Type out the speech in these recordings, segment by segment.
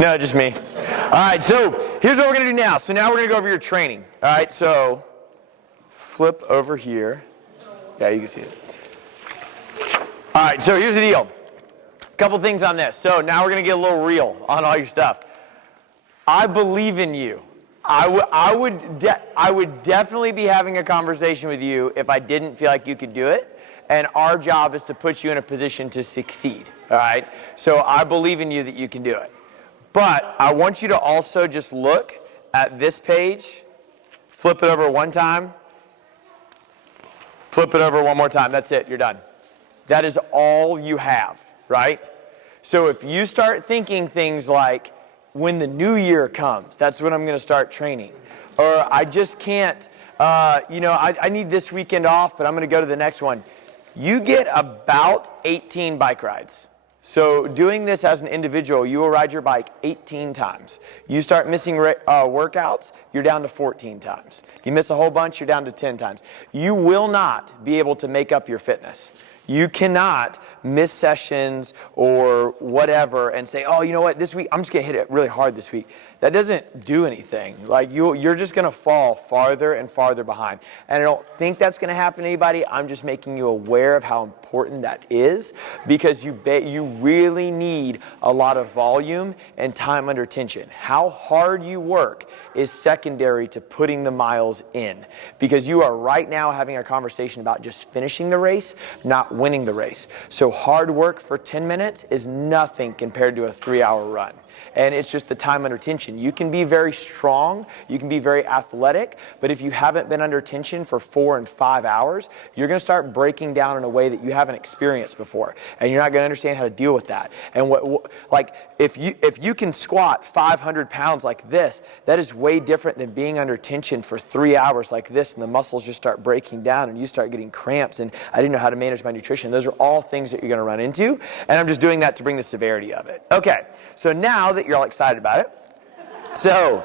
No, just me. All right, so here's what we're going to do now. So now we're going to go over your training. All right, so flip over here. Yeah, you can see it. All right, so here's the deal. A couple things on this. So now we're going to get a little real on all your stuff. I believe in you. I would definitely be having a conversation with you if I didn't feel like you could do it. And our job is to put you in a position to succeed. All right? So I believe in you that you can do it. But I want you to also just look at this page, flip it over one time, flip it over one more time. That's it. You're done. That is all you have, right? So if you start thinking things like, when the new year comes, that's when I'm going to start training. Or I just can't, I need this weekend off, but I'm going to go to the next one. You get about 18 bike rides. So doing this as an individual, you will ride your bike 18 times. You start missing workouts, you're down to 14 times. You miss a whole bunch, you're down to 10 times. You will not be able to make up your fitness. You cannot miss sessions or whatever and say, oh, you know what, this week, I'm just going to hit it really hard this week. That doesn't do anything. Like, you're just going to fall farther and farther behind. And I don't think that's going to happen to anybody. I'm just making you aware of how important that is, because you really need a lot of volume and time under tension. How hard you work is secondary to putting the miles in, because you are right now having a conversation about just finishing the race, not winning the race. So hard work for 10 minutes is nothing compared to a 3-hour run. And it's just the time under tension. You can be very strong, you can be very athletic, but if you haven't been under tension for 4 and 5 hours, you're going to start breaking down in a way that you haven't experienced before, and you're not going to understand how to deal with that. And if you can squat 500 pounds like this, that is way different than being under tension for 3 hours like this, and the muscles just start breaking down, and you start getting cramps, and I didn't know how to manage my nutrition. Those are all things that you're going to run into, and I'm just doing that to bring the severity of it. Okay, so now that you're all excited about it, so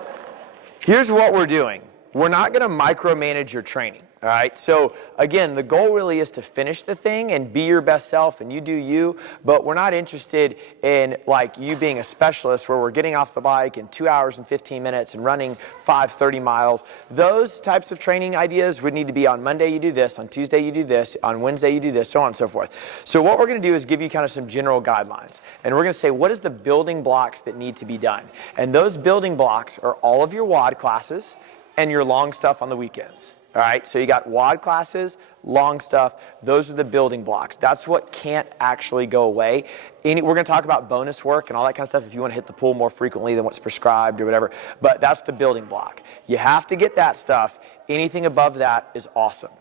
here's what we're doing. We're not going to micromanage your training. All right, so again, the goal really is to finish the thing and be your best self, and you do you, but we're not interested in like you being a specialist where we're getting off the bike in 2 hours and 15 minutes and running 5:30 miles. Those types of training ideas would need to be on Monday you do this, on Tuesday you do this, on Wednesday you do this, so on and so forth. So what we're going to do is give you kind of some general guidelines, and we're going to say what is the building blocks that need to be done. And those building blocks are all of your WOD classes and your long stuff on the weekends. All right, so you got WOD classes, long stuff. Those are the building blocks. That's what can't actually go away. We're going to talk about bonus work and all that kind of stuff if you want to hit the pool more frequently than what's prescribed or whatever. But that's the building block. You have to get that stuff. Anything above that is awesome.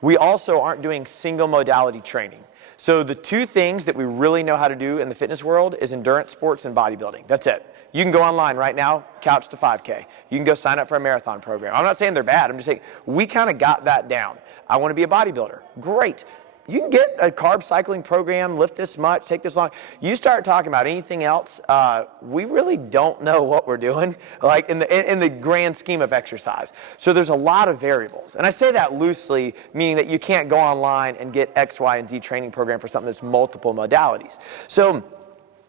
We also aren't doing single modality training. So the two things that we really know how to do in the fitness world is endurance sports and bodybuilding. That's it. You can go online right now, Couch to 5K. You can go sign up for a marathon program. I'm not saying they're bad. I'm just saying we kind of got that down. I want to be a bodybuilder. Great. You can get a carb cycling program, lift this much, take this long. You start talking about anything else, we really don't know what we're doing, like in the grand scheme of exercise. So there's a lot of variables. And I say that loosely, meaning that you can't go online and get X, Y, and Z training program for something that's multiple modalities. So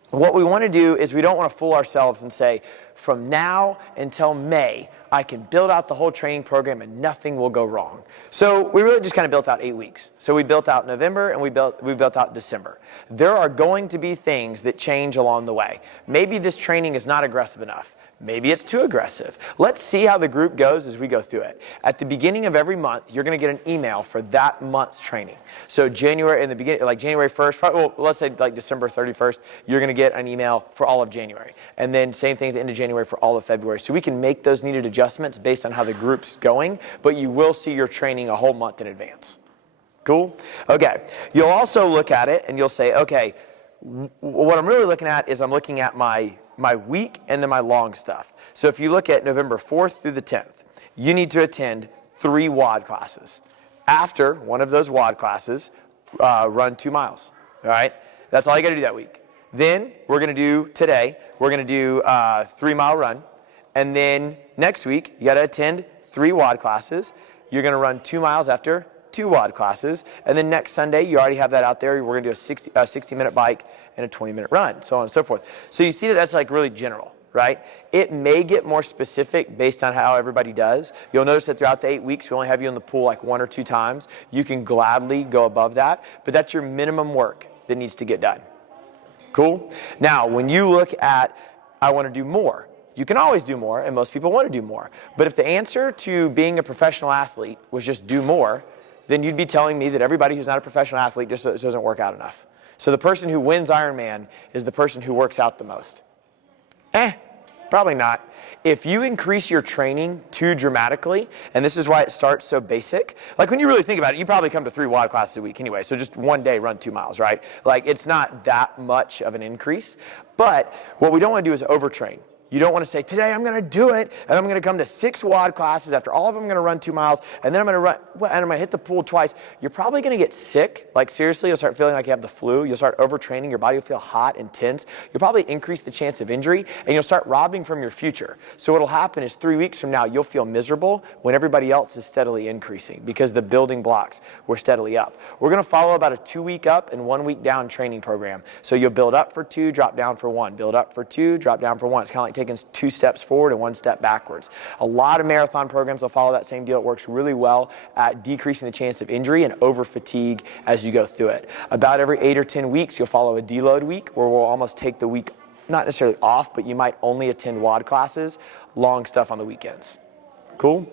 what we want to do is we don't want to fool ourselves and say, from now until May, I can build out the whole training program and nothing will go wrong. So we really just kind of built out 8 weeks. So we built out November and we built out December. There are going to be things that change along the way. Maybe this training is not aggressive enough. Maybe it's too aggressive. Let's see how the group goes as we go through it. At the beginning of every month, you're going to get an email for that month's training. So January, in the beginning, like January 1st, well, let's say like December 31st, you're going to get an email for all of January. And then same thing at the end of January for all of February. So we can make those needed adjustments based on how the group's going, but you will see your training a whole month in advance. Cool? Okay. You'll also look at it and you'll say, okay, what I'm really looking at is I'm looking at my week and then my long stuff. So if you look at November 4th through the 10th, you need to attend 3 WOD classes. After one of those WOD classes, run 2 miles. All right? That's all you got to do that week. Then we're going to do today, we're going to do a 3-mile run. And then next week, you got to attend 3 WOD classes. You're going to run 2 miles after 2 WOD classes. And then next Sunday, you already have that out there. We're going to do a 60-minute bike and a 20-minute run, so on and so forth. So you see that that's like really general, right? It may get more specific based on how everybody does. You'll notice that throughout the 8 weeks, we only have you in the pool like 1 or 2 times. You can gladly go above that, but that's your minimum work that needs to get done. Cool? Now, when you look at, I want to do more, you can always do more, and most people want to do more. But if the answer to being a professional athlete was just do more, then you'd be telling me that everybody who's not a professional athlete just doesn't work out enough. So the person who wins Ironman is the person who works out the most. Probably not. If you increase your training too dramatically, and this is why it starts so basic, like when you really think about it, you probably come to 3 WOD classes a week anyway, so just one day run 2 miles, right? Like it's not that much of an increase, but what we don't want to do is overtrain. You don't want to say, today I'm going to do it, and I'm going to come to 6 WOD classes. After all of them, I'm going to run 2 miles, and then I'm going to hit the pool twice. You're probably going to get sick. Like seriously, you'll start feeling like you have the flu. You'll start overtraining. Your body will feel hot and tense. You'll probably increase the chance of injury, and you'll start robbing from your future. So what will happen is 3 weeks from now, you'll feel miserable when everybody else is steadily increasing because the building blocks were steadily up. We're going to follow about a 2-week up and 1-week down training program. So you'll build up for 2, drop down for 1. Build up for 2, drop down for 1. It's kind of like taking 2 steps forward and 1 step backwards. A lot of marathon programs will follow that same deal. It works really well at decreasing the chance of injury and over fatigue as you go through it. About every 8 or 10 weeks, you'll follow a deload week where we'll almost take the week, not necessarily off, but you might only attend WOD classes, long stuff on the weekends. Cool?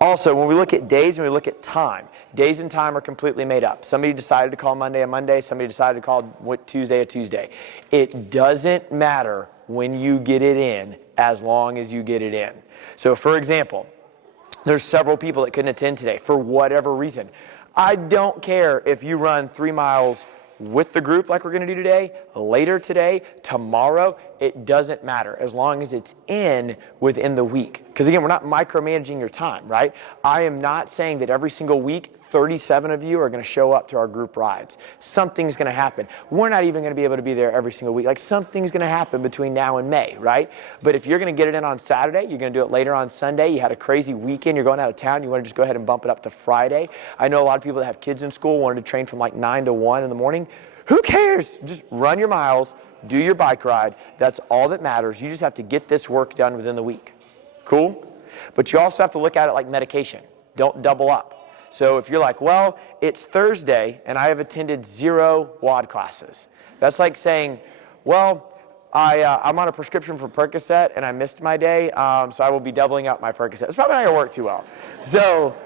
Also, when we look at days and we look at time, days and time are completely made up. Somebody decided to call Monday a Monday. Somebody decided to call Tuesday a Tuesday. It doesn't matter when you get it in as long as you get it in. So, for example, there's several people that couldn't attend today for whatever reason. I don't care if you run 3 miles with the group like we're going to do today, later today, tomorrow. It doesn't matter as long as it's within the week. Because again, we're not micromanaging your time, right? I am not saying that every single week 37 of you are going to show up to our group rides. Something's going to happen. We're not even going to be able to be there every single week. Like something's going to happen between now and May, right? But if you're going to get it in on Saturday, you're going to do it later on Sunday, you had a crazy weekend, you're going out of town, you want to just go ahead and bump it up to Friday. I know a lot of people that have kids in school wanted to train from like 9 to 1 in the morning. Who cares? Just run your miles, do your bike ride. That's all that matters. You just have to get this work done within the week. Cool? But you also have to look at it like medication. Don't double up. So if you're like, well, it's Thursday and I have attended 0 WOD classes. That's like saying, well, I'm on a prescription for Percocet and I missed my day, so I will be doubling up my Percocet. It's probably not going to work too well. So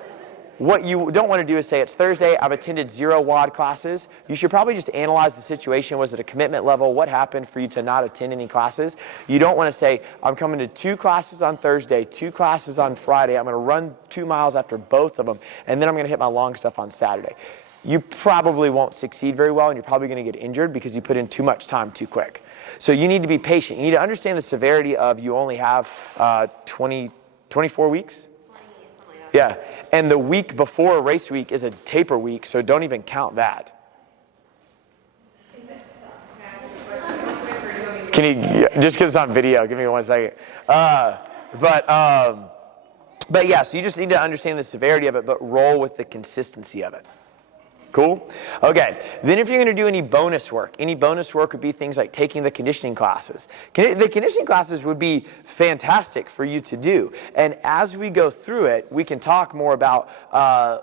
what you don't want to do is say, it's Thursday, I've attended 0 WOD classes. You should probably just analyze the situation. Was it a commitment level? What happened for you to not attend any classes? You don't want to say, I'm coming to 2 classes on Thursday, 2 classes on Friday. I'm going to run 2 miles after both of them, and then I'm going to hit my long stuff on Saturday. You probably won't succeed very well, and you're probably going to get injured because you put in too much time too quick. So you need to be patient. You need to understand the severity of you only have 24 weeks. Yeah, and the week before race week is a taper week, so don't even count that. Can you, just because it's on video, give me 1 second. But yeah, so you just need to understand the severity of it, but roll with the consistency of it. Cool? Okay, then if you're going to do any bonus work would be things like taking the conditioning classes. The conditioning classes would be fantastic for you to do. And as we go through it, we can talk more about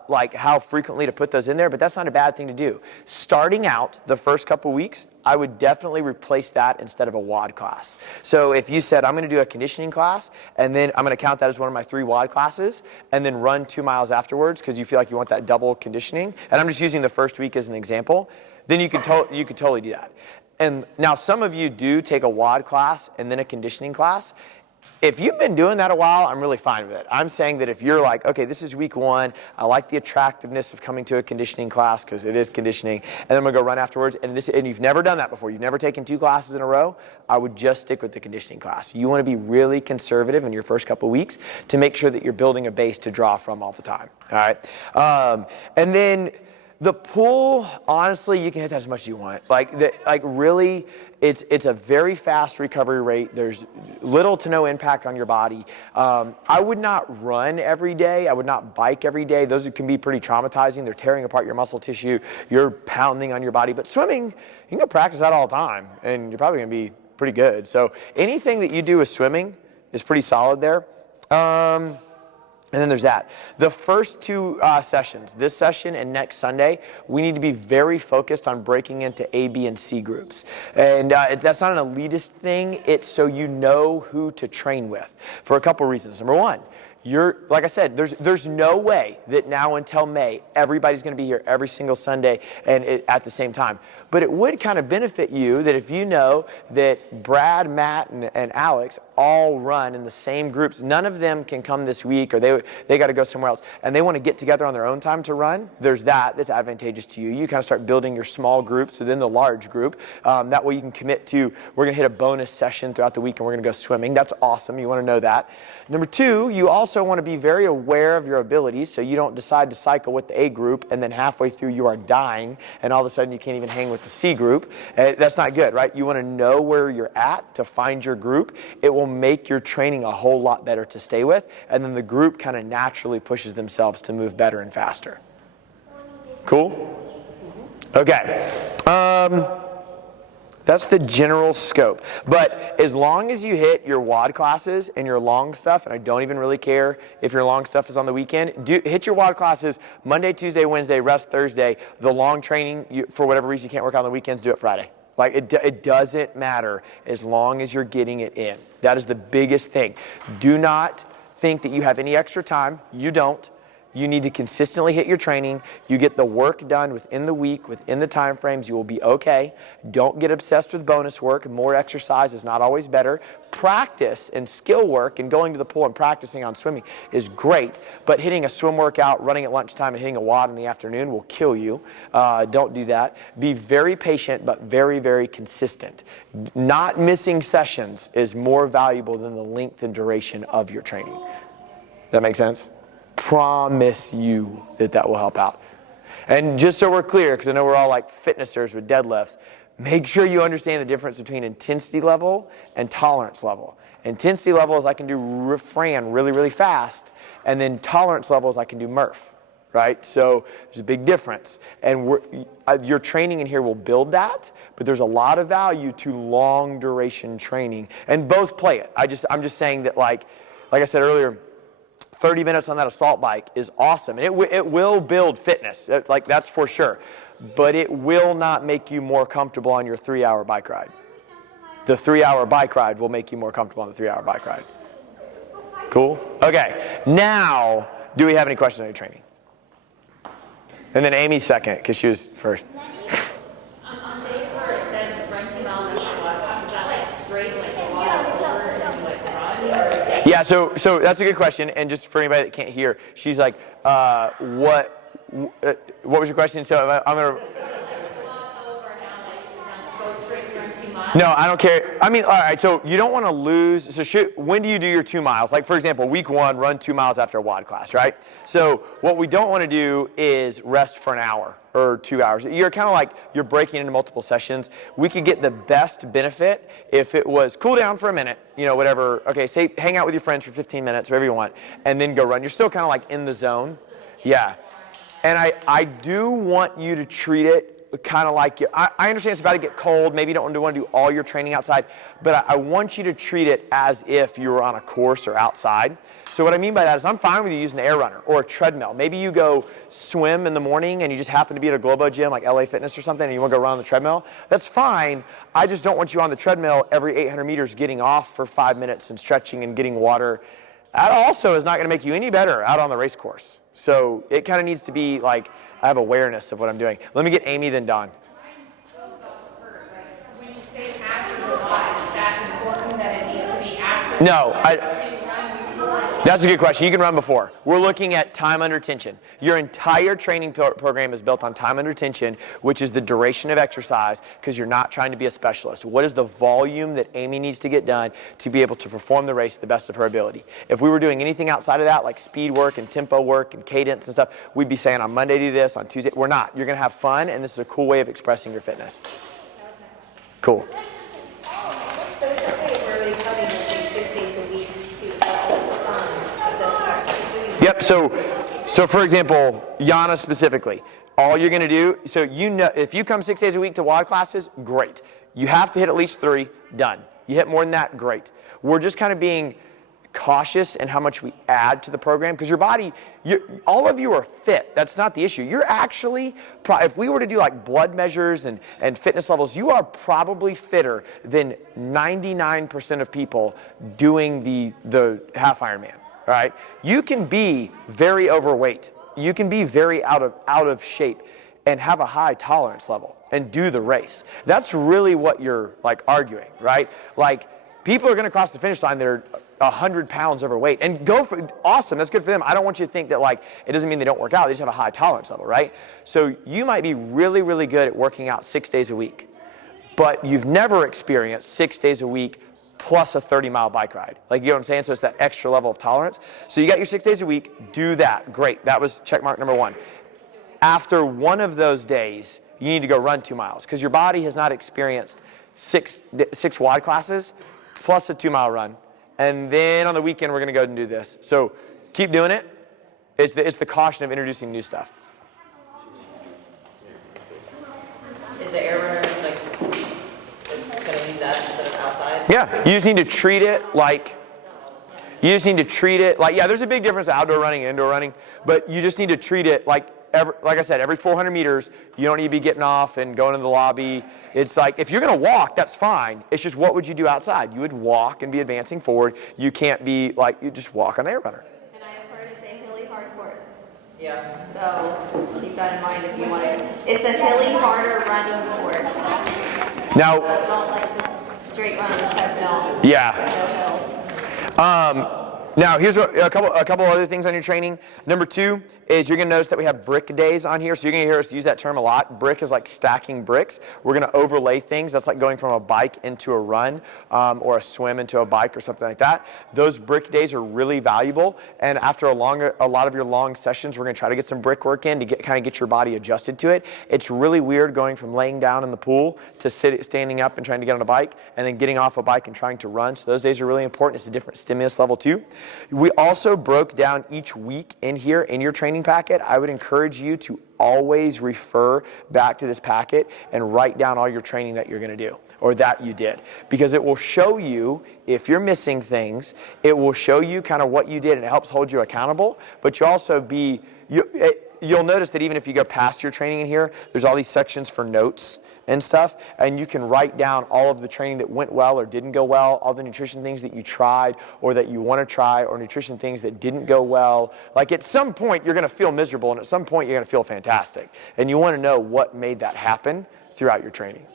like how frequently to put those in there, but that's not a bad thing to do. Starting out the first couple weeks, I would definitely replace that instead of a WOD class. So if you said, I'm going to do a conditioning class, and then I'm going to count that as one of my 3 WOD classes, and then run 2 miles afterwards because you feel like you want that double conditioning, and I'm just using the first week as an example, then you could totally do that. And now some of you do take a WOD class and then a conditioning class. If you've been doing that a while, I'm really fine with it. I'm saying that if you're like, okay, this is week 1, I like the attractiveness of coming to a conditioning class because it is conditioning, and then I'm going to go run afterwards, and you've never done that before, you've never taken 2 classes in a row, I would just stick with the conditioning class. You want to be really conservative in your first couple weeks to make sure that you're building a base to draw from all the time. All right? And then the pool, honestly, you can hit that as much as you want. Really, it's a very fast recovery rate. There's little to no impact on your body. I would not run every day. I would not bike every day. Those can be pretty traumatizing. They're tearing apart your muscle tissue. You're pounding on your body. But swimming, you can go practice that all the time, and you're probably going to be pretty good. So anything that you do with swimming is pretty solid there. And then there's that. The first two sessions, this session and next Sunday, we need to be very focused on breaking into A, B, and C groups. And that's not an elitist thing. It's so you know who to train with for a couple reasons. Number one, like I said, there's no way that now until May, everybody's going to be here every single Sunday and at the same time. But it would kind of benefit you that if you know that Brad, Matt, and Alex all run in the same groups, none of them can come this week or they got to go somewhere else, and they want to get together on their own time to run, there's that's advantageous to you. You kind of start building your small groups within the large group. That way you can commit to, we're going to hit a bonus session throughout the week and we're going to go swimming. That's awesome. You want to know that. Number two, you also want to be very aware of your abilities so you don't decide to cycle with the A group and then halfway through you are dying and all of a sudden you can't even hang with the C group. That's not good, right? You want to know where you're at to find your group. It will make your training a whole lot better to stay with, and then the group kind of naturally pushes themselves to move better and faster. Cool? Okay. That's the general scope. But as long as you hit your WOD classes and your long stuff, and I don't even really care if your long stuff is on the weekend, hit your WOD classes Monday, Tuesday, Wednesday, rest Thursday. The long training, for whatever reason you can't work on the weekends, do it Friday. Like it doesn't matter as long as you're getting it in. That is the biggest thing. Do not think that you have any extra time. You don't. You need to consistently hit your training. You get the work done within the week, within the time frames, you will be okay. Don't get obsessed with bonus work. More exercise is not always better. Practice and skill work and going to the pool and practicing on swimming is great, but hitting a swim workout, running at lunchtime, and hitting a WOD in the afternoon will kill you. Don't do that. Be very patient, but very, very consistent. Not missing sessions is more valuable than the length and duration of your training. Does that make sense? Promise you that will help out. And just so we're clear, because I know we're all like fitnessers with deadlifts, make sure you understand the difference between intensity level and tolerance level. Intensity level is I can do Fran really, really fast, and then tolerance level is I can do Murph, right? So there's a big difference. And your training in here will build that, but there's a lot of value to long duration training, and both play it. I'm just saying that like I said earlier, 30 minutes on that assault bike is awesome. And it will build fitness, like that's for sure. But it will not make you more comfortable on your 3-hour bike ride. The 3-hour bike ride will make you more comfortable on the 3-hour bike ride. Cool? Okay, now, do we have any questions on your training? And then Amy's second, because she was first. On days where it says run 2 miles after WOD, is that like straight, like the WOD is over and you like run? Or is it... Yeah, so that's a good question. And just for anybody that can't hear, she's like, what was your question? So I'm going to... No, I don't care. I mean, all right, so you don't want to lose. So when do you do your 2 miles? Like, for example, week 1, run 2 miles after a WOD class, right? So what we don't want to do is rest for an hour or 2 hours. You're kind of like you're breaking into multiple sessions. We could get the best benefit if it was cool down for a minute, whatever. Okay, say hang out with your friends for 15 minutes, whatever you want, and then go run. You're still kind of like in the zone. Yeah. And I do want you to treat it kind of like I understand it's about to get cold. Maybe you don't want to do all your training outside, but I want you to treat it as if you were on a course or outside. So what I mean by that is I'm fine with you using the air runner or a treadmill. Maybe you go swim in the morning and you just happen to be at a Globo gym like LA Fitness or something and you want to go run on the treadmill. That's fine. I just don't want you on the treadmill every 800 meters getting off for 5 minutes and stretching and getting water. That also is not going to make you any better out on the race course. So it kind of needs to be like I have awareness of what I'm doing. Let me get Amy, then Don. When you say after the WOD, is that important that it needs to be after? No, that's a good question. You can run before. We're looking at time under tension. Your entire training program is built on time under tension, which is the duration of exercise, because you're not trying to be a specialist. What is the volume that Amy needs to get done to be able to perform the race to the best of her ability? If we were doing anything outside of that, like speed work and tempo work and cadence and stuff, we'd be saying on Monday do this, on Tuesday. We're not. You're going to have fun, and this is a cool way of expressing your fitness. Cool. So it's okay if we're already coming in 6 days a week to the sun, so that's what I'm doing. Yep, so for example, Yana specifically, all you're going to do, so if you come 6 days a week to WOD classes, great. You have to hit at least 3, done. You hit more than that, great. We're just kind of being cautious in how much we add to the program because your body, all of you are fit. That's not the issue. You're actually, if we were to do like blood measures and fitness levels, you are probably fitter than 99% of people doing the half Ironman, all right? You can be very overweight. You can be very out of shape and have a high tolerance level and do the race. That's really what you're like arguing, right? Like people are going to cross the finish line that are 100 pounds overweight and go for awesome. That's good for them. I don't want you to think that like it doesn't mean they don't work out. They just have a high tolerance level, right? So you might be really, really good at working out 6 days a week, but you've never experienced 6 days a week plus a 30-mile bike ride. Like, you know what I'm saying? So it's that extra level of tolerance. So you got your 6 days a week, do that. Great. That was check mark number 1. After one of those days, you need to go run 2 miles because your body has not experienced six WOD classes plus a 2-mile run. And then on the weekend, we're going to go and do this. So keep doing it. It's the caution of introducing new stuff. Is the air runner like going to use that instead of outside? Yeah, you just need to treat it like, yeah, there's a big difference outdoor running and indoor running, but you just need to treat it like I said, every 400 meters, you don't need to be getting off and going to the lobby. It's like, if you're going to walk, that's fine. It's just, what would you do outside? You would walk and be advancing forward. You can't be like, you just walk on the air runner. And I have heard it's a hilly hard course. Yeah. So just keep that in mind if you want to. It's a hilly, harder running course. Now, So don't like just straight run on the treadmill. yeah. No hills. Now, here's a couple other things on your training. Number 2 is you're going to notice that we have brick days on here. So you're going to hear us use that term a lot. Brick is like stacking bricks. We're going to overlay things. That's like going from a bike into a run or a swim into a bike or something like that. Those brick days are really valuable. And after a lot of your long sessions, we're going to try to get some brick work in to get your body adjusted to it. It's really weird going from laying down in the pool to standing up and trying to get on a bike and then getting off a bike and trying to run. So those days are really important. It's a different stimulus level too. We also broke down each week in here in your training packet. I would encourage you to always refer back to this packet and write down all your training that you're going to do or that you did, because it will show you if you're missing things. It will show you kind of what you did, and it helps hold you accountable. But you'll also you'll notice that even if you go past your training in here, there's all these sections for notes and stuff, and you can write down all of the training that went well or didn't go well, all the nutrition things that you tried or that you want to try, or nutrition things that didn't go well. Like, at some point you're going to feel miserable, and at some point you're going to feel fantastic, and you want to know what made that happen throughout your training.